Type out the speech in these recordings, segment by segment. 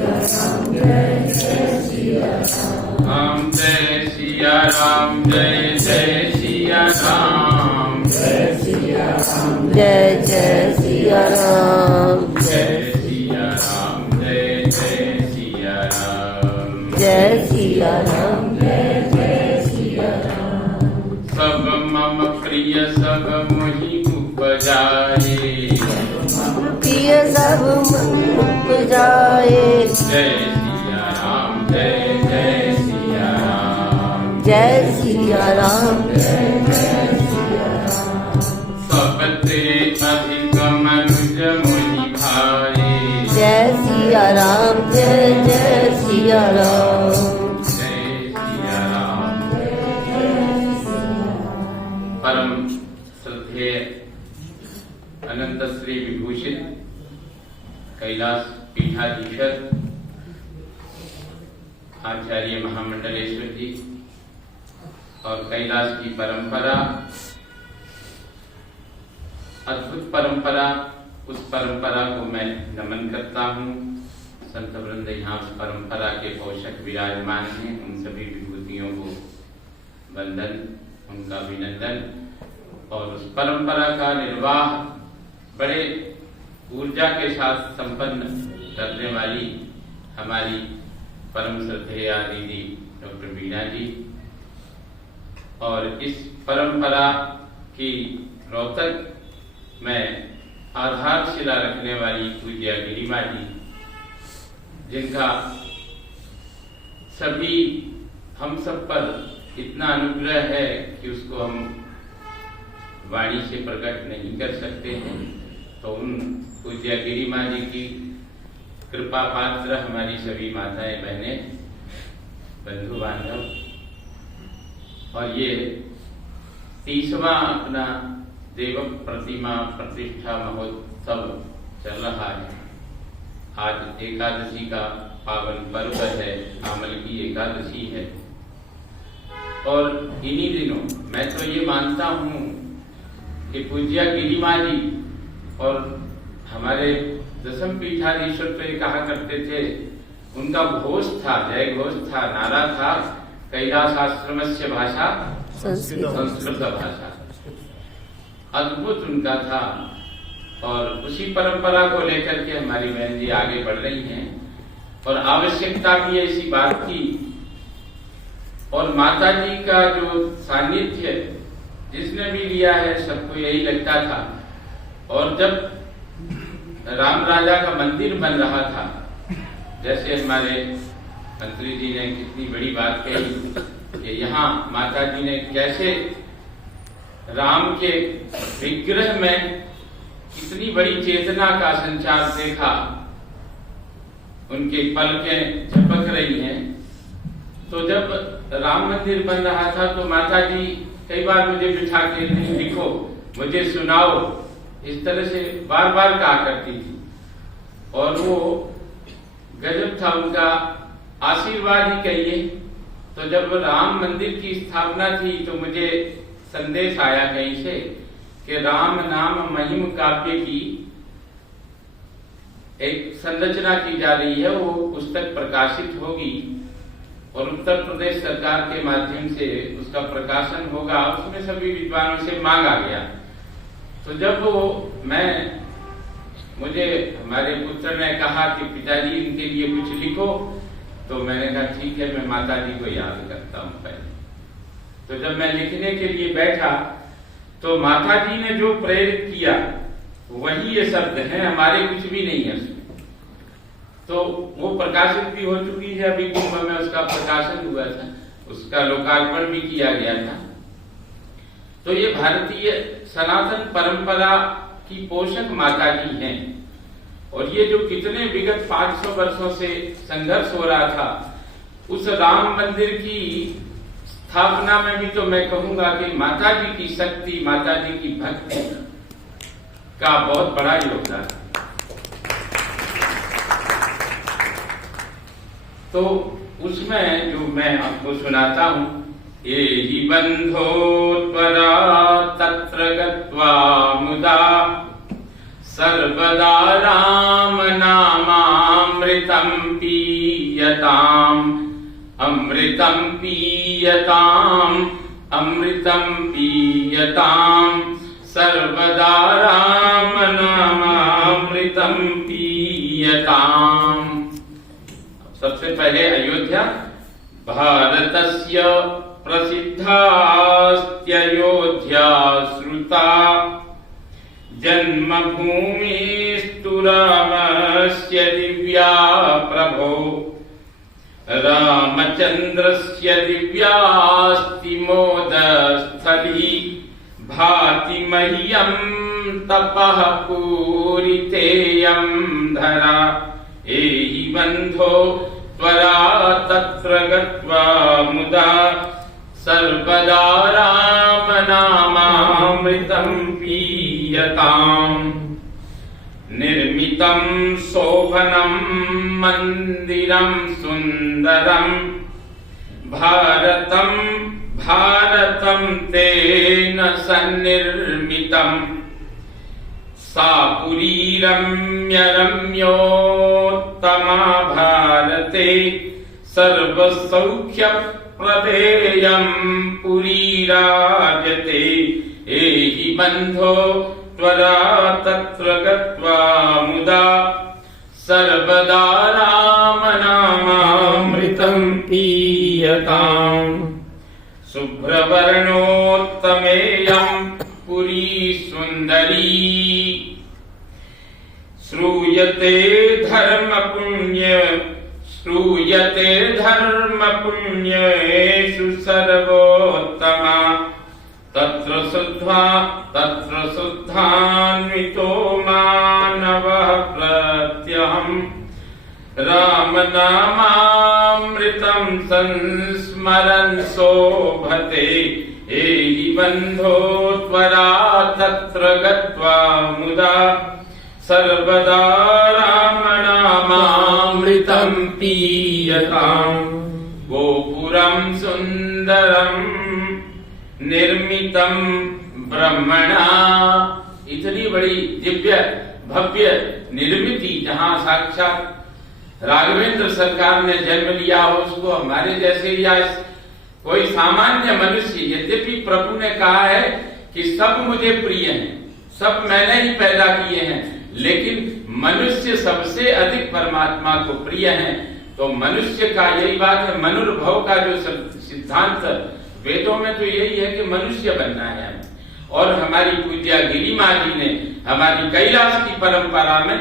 राम जय सिया राम जय जय सिया राम जय सिया राम जय जय सिया राम जय सिया राम जय जय सिया राम जय सिया राम जय जय सिया राम सब मम प्रिय सब मोहि उपजाए प्रिय सब मन उपजाए जय सिया राम जय जय सिया राम जय सिया राम जय जय सिया राम सबते अधिक मनुज मोहि भाए जय सिया राम जय जय सिया राम जय सिया राम परम श्रद्धेय अनंत श्री विभूषित कैलाश पीठाधीश्वर आचार्य महामंडलेश्वर जी और कैलाश की परंपरा, अद्भुत परंपरा, उस परंपरा को मैं नमन करता हूँ। संत वृंद यहाँ उस परंपरा के पोषक विराजमान हैं, उन सभी विभूतियों को वंदन, उनका अभिनंदन और उस परंपरा का निर्वाह बड़े ऊर्जा के साथ संपन्न करने वाली हमारी परम श्रद्धेया दीदी डॉक्टर वीणा जी और इस परंपरा की रोहतक में आधारशिला रखने वाली पूज्य गिरिमा जी, जिनका सभी हम सब पर इतना अनुग्रह है कि उसको हम वाणी से प्रकट नहीं कर सकते हैं। तो उन पूज्य गिरिमा जी की कृपा पात्र हमारी सभी माताएं बहनें, बंधु बांधव, और ये 30वां अपना देव प्रतिमा प्रतिष्ठा महोत्सव चल रहा है। आज एकादशी का पावन पर्व है, आमल की एकादशी है और इन्हीं दिनों मैं तो ये मानता हूँ कि पूज्य गिरिमा जी और हमारे दशम पीठाधीश्वर तो ये कहा करते थे, उनका घोष था, जय घोष था, नारा था, कैलाशाश्रमस्य भाषा संस्कृत भाषा। अद्भुत उनका था और उसी परंपरा को लेकर के हमारी बहन जी आगे बढ़ रही हैं और आवश्यकता भी है इसी बात की। और माता जी का जो सानिध्य जिसने भी लिया है सबको यही लगता था। और जब राम राजा का मंदिर बन रहा था, जैसे हमारे मंत्री जी ने कितनी बड़ी बात कही कि यहाँ माता जी ने कैसे राम के विग्रह में कितनी बड़ी चेतना का संचार देखा, उनके पलकें झपक रही हैं। तो जब राम मंदिर बन रहा था तो माता जी कई बार मुझे बिठा के लिखो, मुझे सुनाओ, इस तरह से बार बार कहा करती थी। और वो गजब था उनका आशीर्वाद ही कहिए। तो जब राम मंदिर की स्थापना थी तो मुझे संदेश आया कहीं से कि राम नाम महिम काव्य की एक संरचना की जा रही है, वो पुस्तक प्रकाशित होगी और उत्तर प्रदेश सरकार के माध्यम से उसका प्रकाशन होगा। उसमें सभी विद्वानों से मांगा गया। तो जब वो मुझे हमारे पुत्र ने कहा कि पिताजी इनके लिए कुछ लिखो, तो मैंने कहा ठीक है, मैं माता जी को याद करता हूँ पहले। तो जब मैं लिखने के लिए बैठा तो माता जी ने जो प्रेरित किया वही ये शब्द हैं, हमारे कुछ भी नहीं है उसमें। तो वो प्रकाशित भी हो चुकी है, अभी कुंभ में उसका प्रकाशन हुआ था, उसका लोकार्पण भी किया गया था। तो ये भारतीय सनातन परंपरा की पोषक माता जी हैं और ये जो कितने विगत 500 वर्षों से संघर्ष हो रहा था, उस राम मंदिर की स्थापना में भी तो मैं कहूंगा कि माता जी की शक्ति, माता जी की भक्ति का बहुत बड़ा योगदान। तो उसमें जो मैं आपको सुनाता हूँ, ये ही बंधोत्परा तत्र गत्वा मुदा सर्वदा राम नामामृतं पी पीयताम् अमृतं पीयताम् अमृतं पीयताम् सर्वदा राम नामामृतं पीयताम्। सबसे पहले अयोध्या। भारतस्य प्रसिद्धास्त्ययोध्या श्रुता जन्मभूमिस्तु रामस्य दिव्या प्रभो रामचन्द्रस्य दिव्यास्ति मोदस्थली भाति मह्यं तपः पूरितेयं धरा एहि बन्धो त्वरा तत्र गत्वा मुदा सर्वदा राम नामामृतं पीयताम्। निर्मितं शोभनं मन्दिरं सुन्दरं भारतं भारतं तेन सन्निर्मितं सा पुरी रम्य रम्योत्तमा भारते सर्वसौख्यप्रदेयं पुरी राजते एहि बन्धो त्वरा तत्र गत्वा मुदा सर्वदा राम नामामृतं पीयताम्। शुभ्रवर्णोत्तमेयं पुरी सुन्दरी श्रूयते धर्म पुण्येषु सर्वोत्तमा तत्र शुद्धान्वितो मानवः प्रत्यहम् राम नामामृतं संस्मरन् शोभते एहि बन्धो त्वरा तत्र गत्वा मुदा सर्वदा राम नामामृतं पीयताम्। गोपुरं सुन्दरं निर्मितं ब्रह्मणा इतनी बड़ी दिव्य भव्य निर्मिति जहाँ साक्षात राघवेंद्र सरकार ने जन्म लिया हो उसको हमारे जैसे या कोई सामान्य मनुष्य, यद्यपि प्रभु ने कहा है कि सब मुझे प्रिय हैं, सब मैंने ही पैदा किए हैं, लेकिन मनुष्य सबसे अधिक परमात्मा को प्रिय है। तो मनुष्य का यही बात है, मनुर्भव का जो सिद्धांत वेदों में तो यही है कि मनुष्य बनना है। और हमारी पूज्या गिरी माँ जी ने हमारी कैलाश की परंपरा में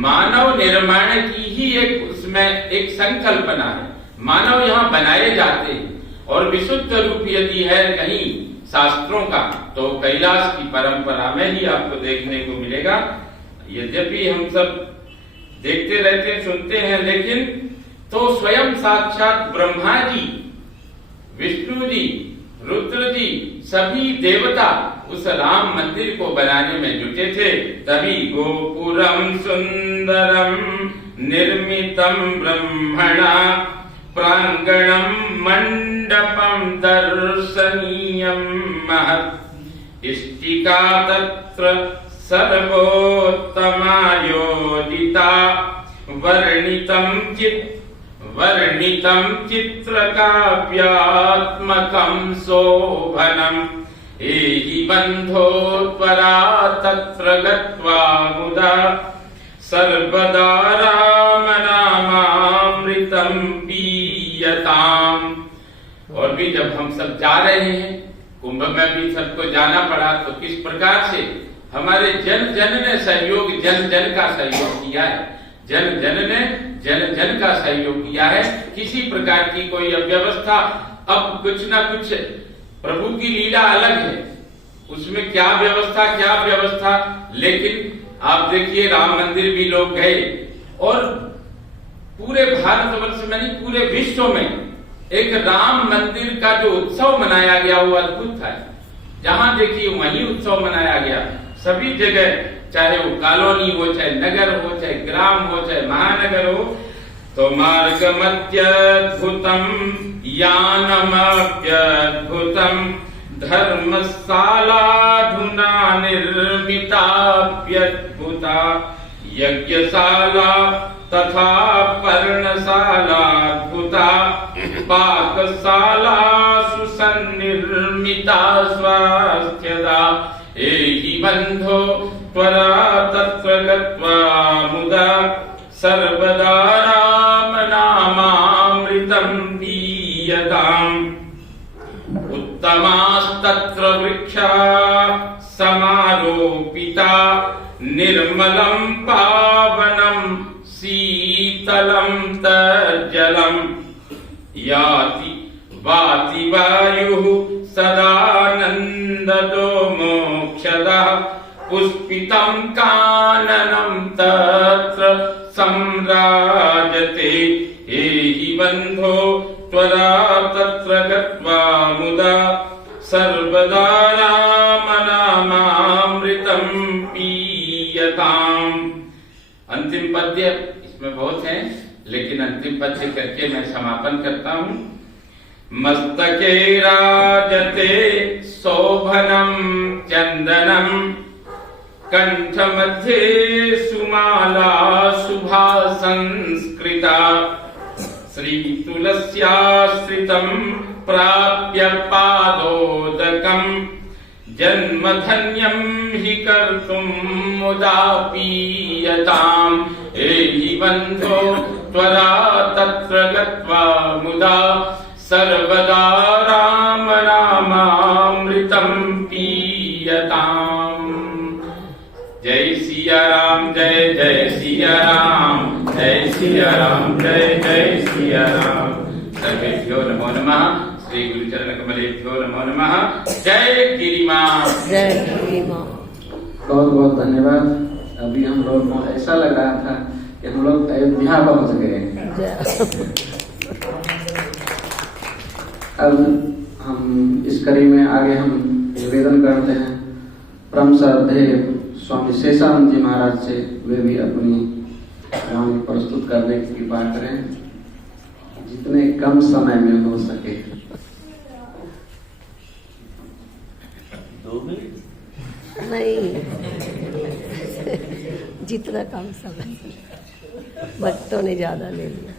मानव निर्माण की ही उसमें एक संकल्पना है। मानव यहाँ बनाए जाते हैं और विशुद्ध रूप यदि है कहीं शास्त्रों का तो कैलाश की परंपरा में ही आपको देखने को मिलेगा। यद्यपि हम सब देखते रहते हैं, सुनते हैं, लेकिन तो स्वयं साक्षात ब्रह्मा जी, विष्णु जी, रुद्र जी, सभी देवता उस राम मंदिर को बनाने में जुटे थे। तभी गोपुरम सुंदरम निर्मितम ब्रह्मणा प्रांगणम मंडपम दर्शनीयम महत् इष्टिका तत्र सर्वोत्तमायोजिता वर्णितं चित्रकाव्यात्मकं शोभनम् एहि बन्धो त्वरा तत्र गत्वा मुदा सर्वदा राम नामामृतं पीयताम्। और भी जब हम सब जा रहे हैं, कुंभ में भी सबको जाना पड़ा, तो किस प्रकार से हमारे जन जन ने सहयोग, जन जन का सहयोग किया है, जन जन ने जन जन का सहयोग किया है। किसी प्रकार की कोई अव्यवस्था, अब कुछ ना कुछ प्रभु की लीला अलग है, उसमें क्या व्यवस्था, लेकिन आप देखिए राम मंदिर भी लोग गए और पूरे भारतवर्ष में नहीं पूरे विश्व में एक राम मंदिर का जो उत्सव मनाया गया वो अद्भुत था। जहां देखिए वहीं उत्सव मनाया गया, सभी जगह, चाहे वो कॉलोनी हो, चाहे नगर हो, चाहे ग्राम हो, चाहे महानगर हो। तो मार्गमत्यद्भुतं यानमप्यद्भुतं धर्मशालाधुना निर्मिताप्यद्भुता यज्ञशाला तथा पर्णशाला अद्भुता पाकशाला सुसन्निर्मिता स्वास्थ्यदा एहि बन्धो त्वरा तत्र गत्वा मुदा सर्वदा राम नामामृतं पीयताम् उत्तमास्तत्र वृक्षा समारोपिता निर्मलं पावनं शीतलं तज्जलम् याति वाति वायुः सदानन्ददो मोक्षदः पुष्पितं काननं तत्र संराजते एहि बन्धो त्वरा तत्र गत्वा मुदा सर्वदा राम नामामृतं पीयताम्। अंतिम पद्य इसमें बहुत है, लेकिन अंतिम पद्य करके मैं समापन करता हूँ। मस्तके राजते शोभनं चंदनम कंठ मध्ये सुमाला शुभा संस्कृता श्री तुलस्याश्रितं प्राप्य पादोदकं जन्मधन्यं हि कर्तुं मुदा पीयताम् एहि बन्धो त्वरा तत्र गत्वा मुदा सर्वदा राम नामामृतं पीयताम्। जय सिया राम, जय जय सिया राम, जय सिया राम, जय जय सिया राम। सर्वेभ्यो नमो नमः। श्री गुरुचरण कमलेभ्यो नमो नमः। जय गिरिमा, जय गिरिमा। बहुत बहुत धन्यवाद। अभी हम लोग को ऐसा लग रहा था कि हम लोग अयोध्या पहुंच गए। अब हम इस कड़ी में आगे हम निवेदन करते हैं परम श्रद्धेय स्वामी शेषानंद जी महाराज से, वे भी अपनी वाणी प्रस्तुत करने की कृपा करें जितने कम समय में हो सके। नहीं, जितना कम समय, भक्तों ने ज्यादा ले लिया।